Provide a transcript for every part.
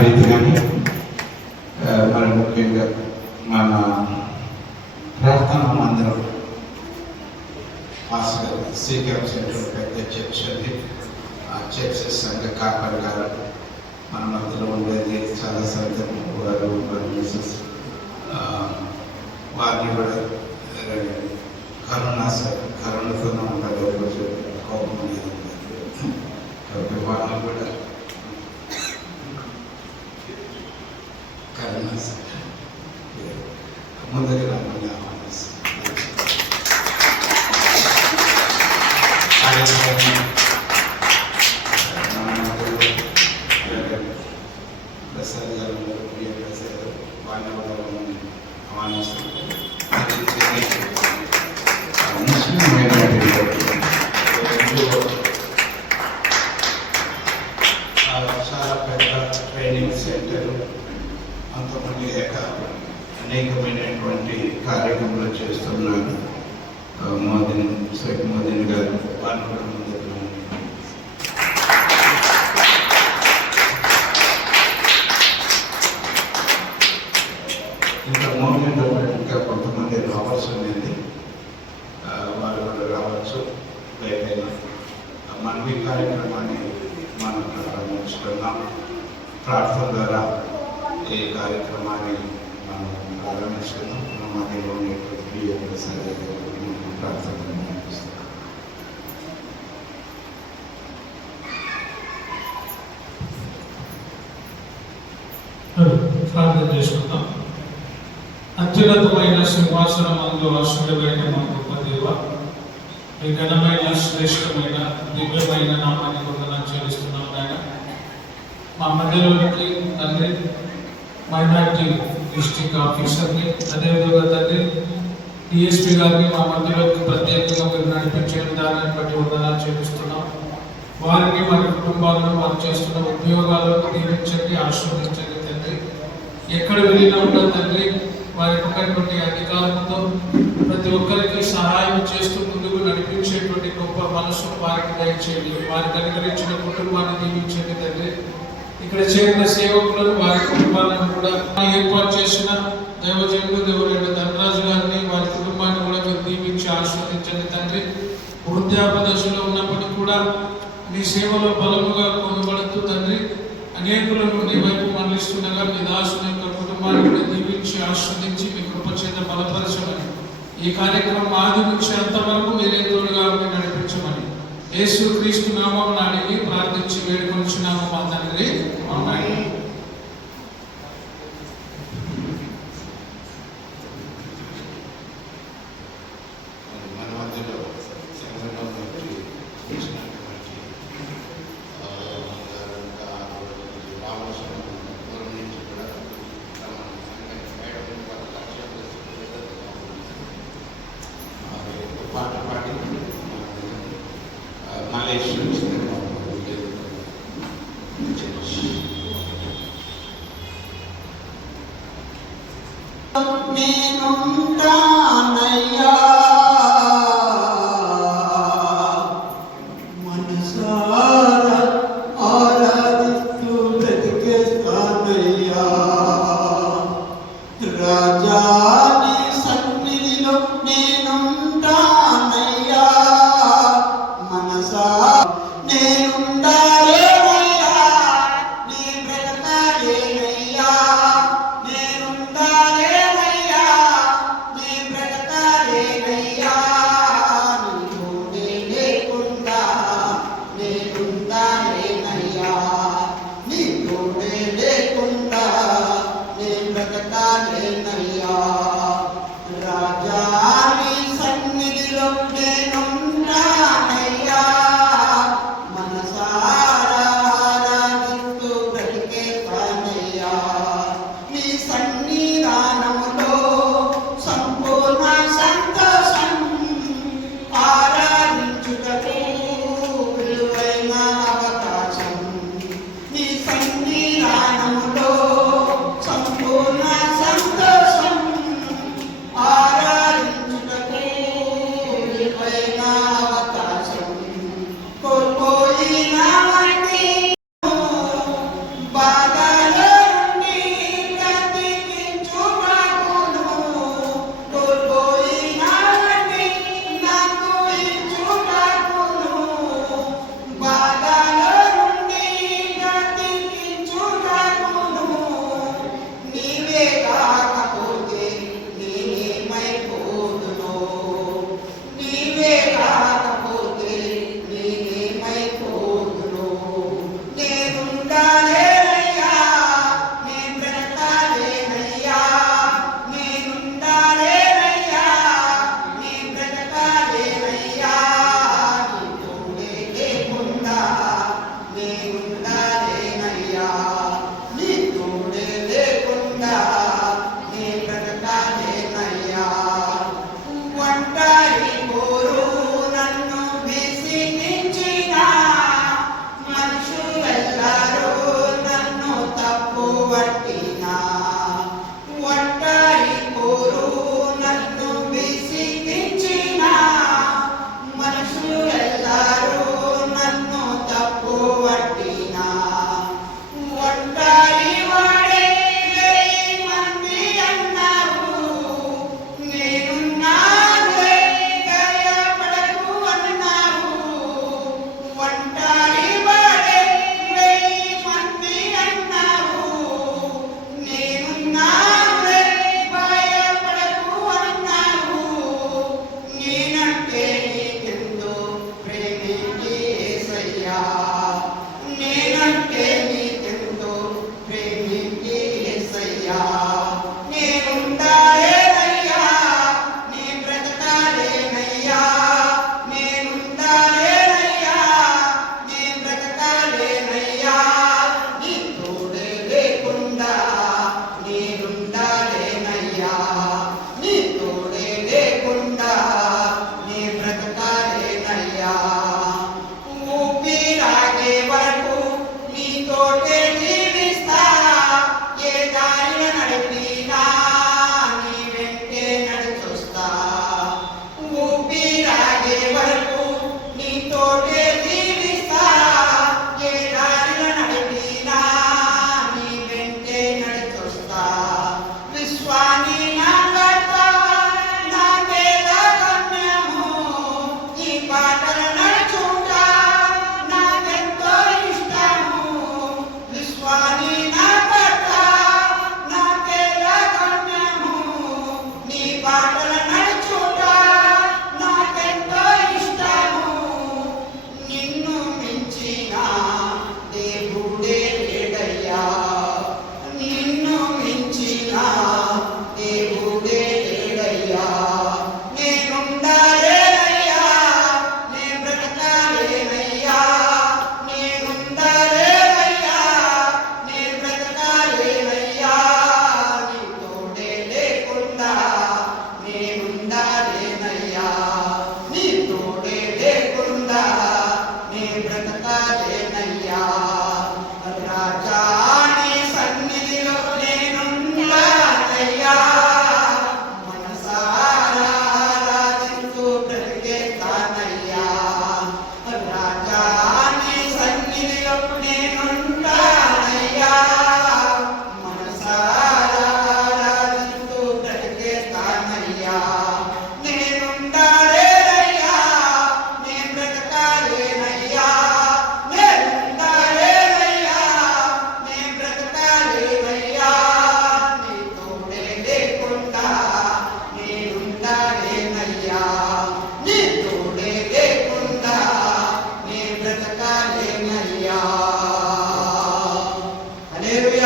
రీతిగానే ఆ, మరి ముఖ్యంగా మన ప్రార్థన మందిరం మాస్టర్ సీక్రెట్ సెంటర్ పెద్ద చర్చ్ అది. ఆ చర్చ్ సంఘ కాపర్ గారు మన మధ్యలో ఉండేది చాలా సందర్భం వారు మిసెస్ వారిని కూడా ఆ, కరుణ స- ముందుకు రమ్మని ఆహ్వానిస్తున్నాను. కార్యక్రమం కార్యక్రమాన్ని మనం ప్రారంభించడం మధ్యలో ఉండేటువంటి ప్రియ ప్రసాద్ ప్రార్థన ప్రార్థన చేసుకుందాం. అత్యున్నతమైన సింహాసనం అందులో ఆశ్రయమైన మా గొప్ప దేవ మీ ఘనమైన శ్రేష్టమైన దివ్యమైన నామాన్ని వందనం చేస్తున్నాం నాయన. మా మధ్యలోనికి తండ్రి మైనార్టీ డిస్టిక్ ఆఫీసర్ని అదేవిధంగా తండ్రి డిఎస్పీ గారిని మా మధ్యలోకి ప్రత్యేకంగా మీరు నడిపించే విధానాన్ని బట్టి వందనాలు చేపిస్తున్నాం వారిని వారి కుటుంబాలను వారు చేస్తున్న ఉద్యోగాలను దీవించండి ఆశీర్వదించండి తండ్రి. ఎక్కడ వెళ్ళినా కూడా తండ్రి వారికి ఉన్నటువంటి అధికారంతో ప్రతి ఒక్కరికి సహాయం చేస్తూ ముందుకు నడిపించేటువంటి గొప్ప మనసు వారికి దయచేయండి. వారికి అనుగ్రహించిన కుటుంబాన్ని దీవించండి తండ్రి. ఇక్కడ చేరిన సేవకులను వారి కుటుంబాలను కూడా ఏర్పాటు చేసిన దైవజనుడు దేవుడైన ధనరాజు గారిని వారి కుటుంబాన్ని కూడా మీరు దీవించి ఆస్వాదించండి తండ్రి. వృద్ధాప దశలో ఉన్నప్పటికీ కూడా నీ సేవలో బలముగా కొనబడుతూ తండ్రి అనేకులను నీ వైపు మరలిస్తుండగా మీ దాసుని యొక్క కుటుంబాన్ని కూడా దీవించి ఆస్వాదించి మీ కృప చేత బలపరచమని. ఈ కార్యక్రమం ఆది నుంచి అంతవరకు మీరే తోడుగా నడిపించమని. యేసు క్రీస్తు నామం అడిగి ప్రార్థించి వేడుకొంచున్నాము మా తండ్రి ఆమేన్. మన మధ్యలో సంఘంలో నుంచి వచ్చినటువంటి ఆ, ఇంకా రామకృష్ణ దూరం నుంచి కూడా తమ సంఘం మేడం వాళ్ళ లక్ష్యం మరి ఒక పాట పాడి మలేషియా నేను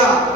할렐루야